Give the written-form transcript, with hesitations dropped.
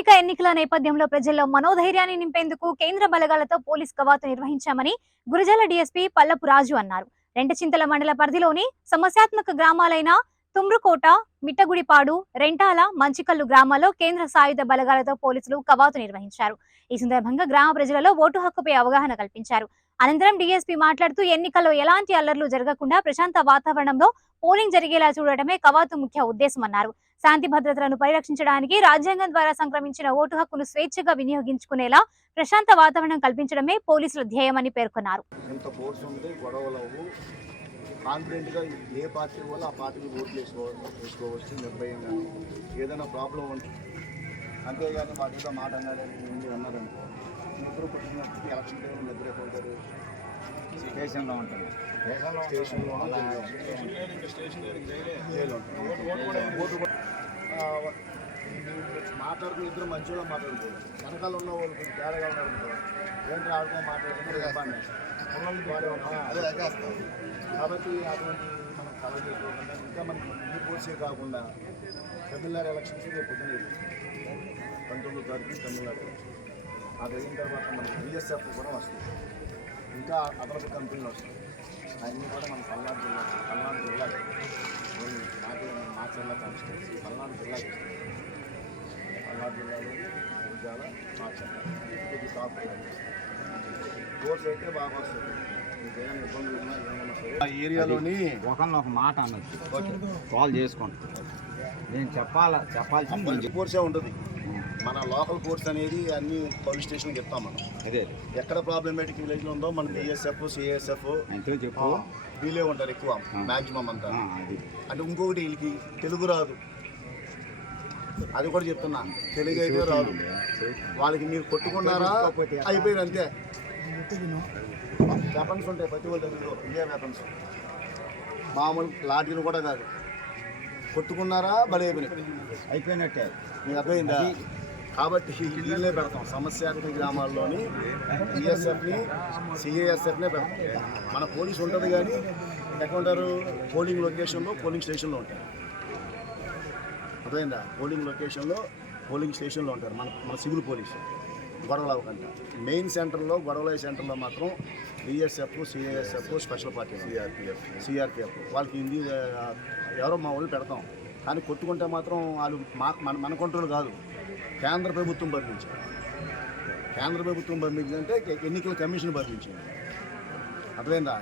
సార్వత్రిక ఎన్నికల నేపథ్యంలో ప్రజల్లో మనోధైర్యాన్ని నింపేందుకు కేంద్ర బలగాలతో పోలీస్ కవాతు నిర్వహించామని గురజాల డీఎస్పీ పల్లపు రాజు అన్నారు. రెంటచింతల మండల పరిధిలోని సమస్యాత్మక గ్రామాలైన తుమ్రుకోట, మిట్టగుడిపాడు, రెంటాల, మంచికల్లు గ్రామాల్లో కేంద్ర సాయుధ బలగాలతో పోలీసులు కవాతు నిర్వహించారు. ఈ సందర్భంగా గ్రామ ప్రజలలో ఓటు హక్కుపై అవగాహన కల్పించారు. అనంతరం డీఎస్పీ మాట్లాడుతూ ఎన్నికల్లో ఎలాంటి అల్లర్లు జరగకుండా ప్రశాంత వాతావరణంలో పోలింగ్ జరిగేలా చూడటమే కవాతు ముఖ్య ఉద్దేశమన్నారు. శాంతి భద్రతలను పరిరక్షించడానికి రాజ్యాంగం ద్వారా సంక్రమించిన ఓటు హక్కును స్వేచ్ఛగా వినియోగించుకునేలా ప్రశాంత వాతావరణం కల్పించడమే పోలీసుల ధ్యేయమని పేర్కొన్నారు. కాన్ఫిడెంట్గా ఏ పార్టీ వల్ల ఆ పార్టీకి ఓట్లు వేసుకోవచ్చు నిర్భయంగా. ఏదైనా ప్రాబ్లం ఉంటుంది, అంతేగాని మాకు ఏదో మాట అన్నాడని అన్నారనుకో, నిద్ర పుట్టినప్పుడు ఎలక్షన్ టైంలో నిద్రపోతారు, స్టేషన్లో ఉంటుంది. స్టేషన్లో మాట్లాడుకుని ఇద్దరు మంచిగా మాట్లాడుకోవాలి. వెనకాల ఉన్న వాళ్ళు కొంచెం తేడాగా ఉన్నారనుకో, ఏంటో ఆడుకో మాట్లాడుకుంటే ఇబ్బంది. కాబట్టి అటువంటి మనం కలర్ చేసుకోకుండా ఇంకా మనకి ఈ కోర్సే కాకుండా తమిళనాడు ఎలక్షన్స్ రేపు పొద్దున 19వ తారీఖు తమిళనాడు ఎలక్షన్. అది అయిన తర్వాత మనకి బిఎస్ఎఫ్ కూడా వస్తుంది, ఇంకా అదనపు కంపెనీలు వస్తాయి. అన్నీ కూడా మన పల్నాడు జిల్లాకి మాచర్ల కాన్స్టిట్యూన్సీ పల్నాడు జిల్లాకి వస్తుంది. పల్నాడు జిల్లాలో గురజాల, మాచర్ల ఇది టాప్ కోర్స్ అయితే బాగా వస్తుంది. ఏరియాలోని ఒక మాట అన్నది కాల్ చేసుకోండి. నేను చెప్పాల్సింది కోర్సే ఉంటుంది. మన లోకల్ కోర్స్ అనేది అన్ని పోలీస్ స్టేషన్ చెప్తాం మనం. అదే ఎక్కడ ప్రాబ్లమేటిక్ విలేజ్లో ఉందో మన బిఎస్ఎఫ్, సిఏఎస్ఎఫ్ చెప్పు వీళ్ళే ఉంటారు ఎక్కువ మ్యాక్సిమం అంతా. అంటే ఇంకొకటి వీళ్ళకి తెలుగు రాదు, అది కూడా చెప్తున్నా. తెలుగు అయితే రాదు వాళ్ళకి. మీరు కొట్టుకున్నారా అయిపోయింది అంతే. వెపన్స్ ఉంటాయి ప్రతి వాళ్ళ దగ్గర, ఇండియా వెపన్స్. మామూలు లాఠీలు కూడా కాదు. కొట్టుకున్నారా బలి అయిపోయినట్టే. మీకు అర్థమైందా? కాబట్టి వీళ్ళనే పెడతాం. సమస్యాత్మక గ్రామాల్లోని బిఎస్ఎఫ్ని, సిఏఎస్ఎఫ్నే పెడతాం. మన పోలీసు ఉంటుంది కానీ ఎక్కడ ఉంటారు? పోలింగ్ లొకేషన్లో, పోలింగ్ స్టేషన్లో ఉంటారు. అర్థమైందా? పోలింగ్ స్టేషన్లో ఉంటారు మన సివిల్ పోలీసు. గొడవలు అవ్వకంట. మెయిన్ సెంటర్లో, గొడవల సెంటర్లో మాత్రం BSF, CASF, special party, CRPF వాళ్ళకి హిందీ ఎవరో మా వాళ్ళు పెడతాం. కానీ కొట్టుకుంటే మాత్రం వాళ్ళు మన కంట్రోల్ కాదు, కేంద్ర ప్రభుత్వం పంపించారు. కేంద్ర ప్రభుత్వం పంపించిందంటే ఎన్నికల కమిషన్ పంపించింది. అర్థమైందా?